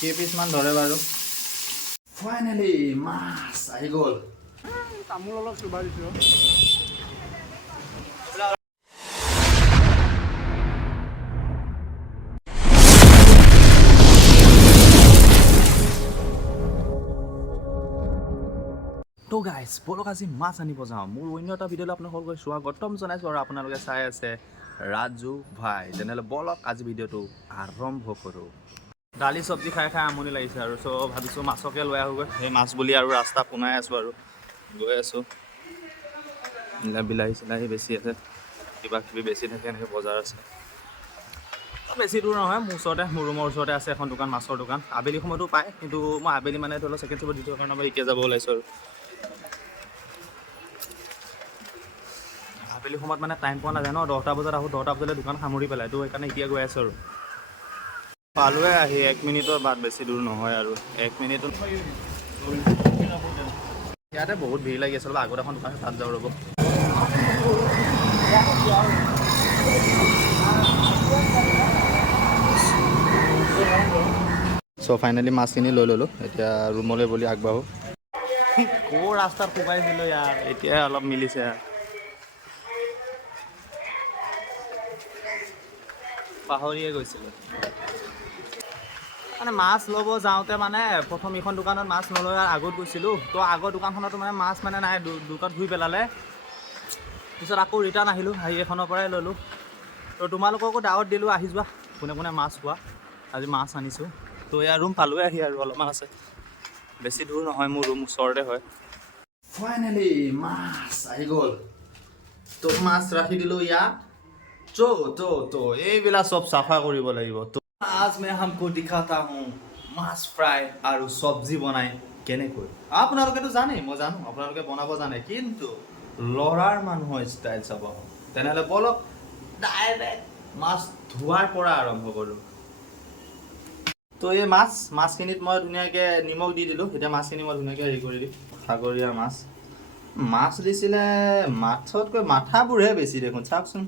কেইপিছমান ধৰে বাৰু ফাইনেলি মাছ আহি গ'ল তামোল অলপ চুবাই দিছোঁ তো গাইজ বলক আজি মাছ আনিব যাওঁ মোৰ অন্য এটা ভিডিঅ'লৈ আপোনালোকক স্বাগতম জনাইছোঁ আৰু আপোনালোকে চাই আছে ৰাজু ভাই তেনেহ'লে বলক আজি ভিডিঅ'টো আৰম্ভ কৰোঁ দালি চব্জি খাই খাই আমনি লাগিছে আৰু চ' ভাবিছোঁ মাছকে লৈ আহোঁগৈ সেই মাছ বুলি আৰু ৰাস্তা পোনাই আছোঁ আৰু গৈ আছোঁ বিলাহী চিলাহী বেছি আছে কিবা কিবি বেছি থাকে এনেকৈ বজাৰ আছে বেছি দূৰ নহয় মোৰ ওচৰতে মোৰ ৰুমৰ ওচৰতে আছে এখন দোকান মাছৰ দোকান আবেলি সময়তো পায় কিন্তু মই আবেলি মানে ধৰি লওক ছেকেণ্ড শ্বপত দি থোৱাৰ কাৰণে মই এতিয়া যাব ওলাইছোঁ আৰু আবেলি সময়ত মানে টাইম পোৱা নাযায় ন 10টা বজাত আহোঁ 10টা বজালৈ দোকান সামৰি পেলাই তো সেইকাৰণে এতিয়া গৈ আছোঁ আৰু পালোৱে আহি 1 মিনিটৰ বাট বেছি দূৰ নহয় আৰু 1 মিনিটো ইয়াতে বহুত ভিৰ লাগি আছে আগত এখন দোকান তাত যাওঁ ৰ'ব চ' ফাইনেলি মাছখিনি লৈ ল'লোঁ এতিয়া ৰুমলৈ বুলি আগবাঢ়োঁ ক'ৰ ৰাস্তাত শুকাইছিলোঁ ইয়াৰ এতিয়াই অলপ মিলিছে পাহৰিয়ে গৈছিলোঁ মানে মাছ ল'ব যাওঁতে মানে প্ৰথম এইখন দোকানত মাছ নলৈ আগত গৈছিলোঁ তো আগৰ দোকানখনতো মানে মাছ মানে নাই দুটাত ধুই পেলালে পিছত আকৌ ৰিটাৰ্ণ আহিলোঁ আহি এখনৰ পৰাই ল'লোঁ তো তোমালোককো দাৱত দিলোঁ আহি যোৱা কোনে কোনে মাছ খোৱা আজি মাছ আনিছোঁ তো এয়া ৰুম পালোৱে আহি আৰু অলপমান আছে বেছি দূৰ নহয় মোৰ ৰুম ওচৰতে হয় ফাইনেলি মাছ আহি গ'ল তো মাছ ৰাখি দিলোঁ ইয়াত তো এইবিলাক চব চাফা কৰিব লাগিব তো आज मैं हमको दिखाता हूँ মাছ ফ্ৰাই আৰু চব্জি বনাই কেনেকৈ আপোনালোকেতো জানেই মই জানো আপোনালোকে বনাব জানে কিন্তু লৰাৰ মানুহৰ ষ্টাইল চাব তেনেহ'লে বলক ডাইৰেক্ট মাছ ধোৱাৰ পৰা আৰম্ভ কৰোঁ তো এই মাছখিনিত মই ধুনীয়াকৈ নিমখ দি দিলোঁ এতিয়া মাছখিনি মই ধুনীয়াকৈ হেৰি কৰি দিম সাগৰীয়া মাছ দিছিলে মাছতকৈ মাথাবোৰহে বেছি দেখোন চাওকচোন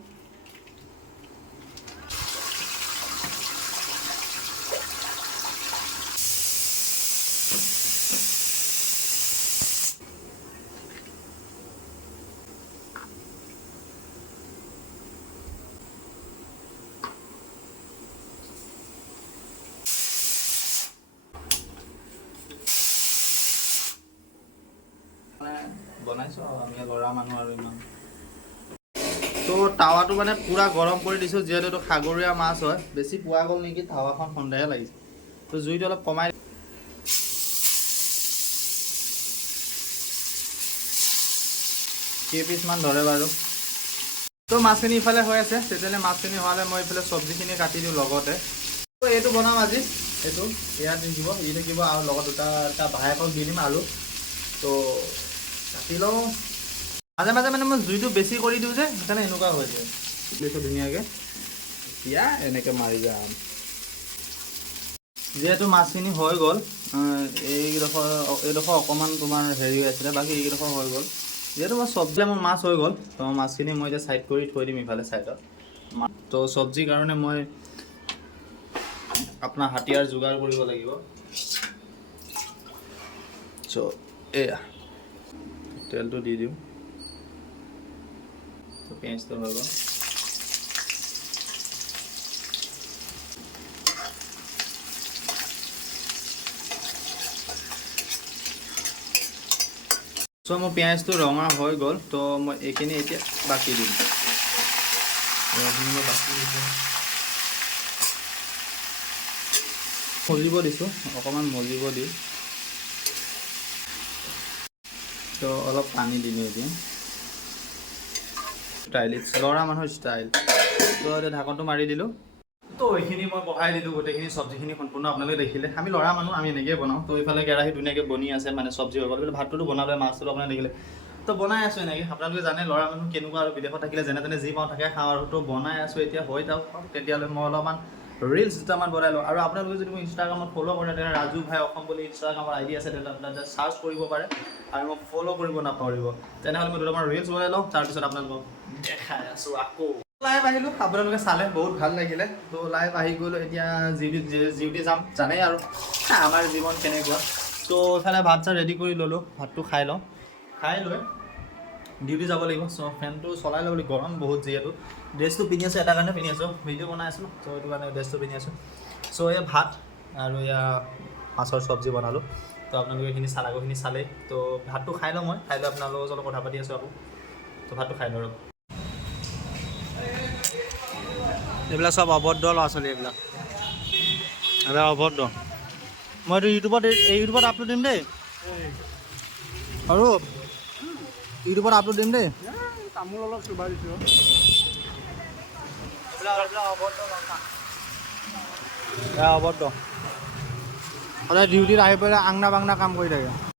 বনাইছোঁ আমি ল'ৰা মানুহ আৰু ইমান তো টাৱাটো মানে পূৰা গৰম কৰি দিছোঁ যিহেতু এইটো সাগৰীয়া মাছ হয় বেছি পোৱা গ'ল নেকি টাৱাখন সন্দেহে লাগিছে তো জুইটো অলপ কমাই কেইপিছমান ধৰে বাৰু তো মাছখিনি ইফালে হৈ আছে তেতিয়াহ'লে মাছখিনি হোৱালে মই এইফালে চব্জিখিনি কাটি দিওঁ লগতে তো এইটো বনাম আজি এইটো ইয়াত দি দিব ই থাকিব আৰু লগত এটা ভায়েকক দি দিম আলু তো কাটি লওঁ মাজে মাজে মানে মই জুইটো বেছি কৰি দিওঁ যে সেইকাৰণে এনেকুৱা হৈ যায় লৈছোঁ ধুনীয়াকৈ এতিয়া এনেকৈ মাৰি যাম যিহেতু মাছখিনি হৈ গ'ল এইডোখৰ অকণমান তোমাৰ হেৰি হৈ আছিলে বাকী এইডোখৰ হৈ গ'ল যিহেতু মই চব্জি মোৰ মাছ হৈ গ'ল তো মাছখিনি মই এতিয়া ছাইড কৰি থৈ দিম ইফালে ছাইডত তো চব্জিৰ কাৰণে মই আপোনাৰ হাতিয়াৰ যোগাৰ কৰিব লাগিব চ' এয়া তেলটো দি দিওঁ তো পেঁয়াজটো হৈ গ'ল চ' মোৰ পিঁয়াজটো ৰঙা হৈ গ'ল তো মই এইখিনি এতিয়া বাকি দিম মজিব দিছোঁ অকণমান মজিব দি তো অলপ পানী দিম এতিয়া ষ্টাইলিছ ল'ৰা মানুহৰ ষ্টাইল তো এতিয়া ঢাকনটো মাৰি দিলোঁ তো এইখিনি মই বহাই দিলোঁ গোটেইখিনি চব্জিখিনি সম্পূৰ্ণ আপোনালোকে দেখিলে আমি ল'ৰা মানুহ আমি এনেকৈয়ে বনাওঁ তো এইফালে কেৰাহী ধুনীয়াকৈ বনি আছে মানে চব্জি হৈ গ'ল কিন্তু ভাতটোতো বনালে মাছটো আপোনালোকে দেখিলে তো বনাই আছোঁ এনেকৈ আপোনালোকে জানে ল'ৰা মানুহ কেনেকুৱা আৰু বিদেশত থাকিলে যেনে তেনে যি পাওঁ তাকে খাওঁ আৰু তো বনাই আছোঁ এতিয়া হৈ যাওক তেতিয়াহ'লে মই অলপমান ৰিলছ দুটামান বনাই লওঁ আৰু আপোনালোকে যদি মোক ইনষ্টাগ্ৰামত ফ'ল' কৰে তেনেহ'লে ৰাজু ভাই অসম বুলি ইনষ্টাগ্ৰামৰ আইডি আছে তেনেহ'লে আপোনালোকে চাৰ্চ কৰিব পাৰে আৰু মোক ফ'ল' কৰিব নাপাহৰিব তেনেহ'লে মই দুটামান ৰিলছ বনাই লওঁ তাৰপিছত আপোনালোকক দেখাই আছোঁ আকৌ লাইভ আহিলোঁ আপোনালোকে চালে বহুত ভাল লাগিলে তো লাইভ আহি গ'লোঁ এতিয়া ডিউটি যাম জানেই আৰু আমাৰ জীৱন কেনেকুৱা তো ইফালে ভাত চাত ৰেডি কৰি ল'লোঁ ভাতটো খাই লওঁ খাই লৈ ডিউটি যাব লাগিব চ' ফেনটো চলাই ল'ব লাগিব গৰম বহুত যিহেতু ড্ৰেছটো পিন্ধি আছোঁ এটা কাৰণে পিন্ধি আছোঁ ভিডিঅ' বনাই আছোঁ চ' সেইটো কাৰণে ড্ৰেছটো পিন্ধি আছোঁ চ' এয়া ভাত আৰু এয়া মাছৰ চব্জি বনালোঁ তো আপোনালোকে এইখিনি আগৰখিনি চালেই তো ভাতটো খাই লওঁ মই খাই লৈ আপোনালোকৰ লগত কথা পাতি আছোঁ আকৌ তো ভাতটো খাই লওঁ এইবিলাক চব অভদ্ৰ ল'ৰা ছোৱালী এইবিলাক অভদ্ৰ মইতো ইউটিউবত আপলোড দিম দেই আৰু ইউটিউবত আপলোড দিম দেই তামোল অলপ চুবাই দিছোঁ অভদ্ৰ সদায় ডিউটিত আহি পেলাই আংনা বাংনা কাম কৰি থাকে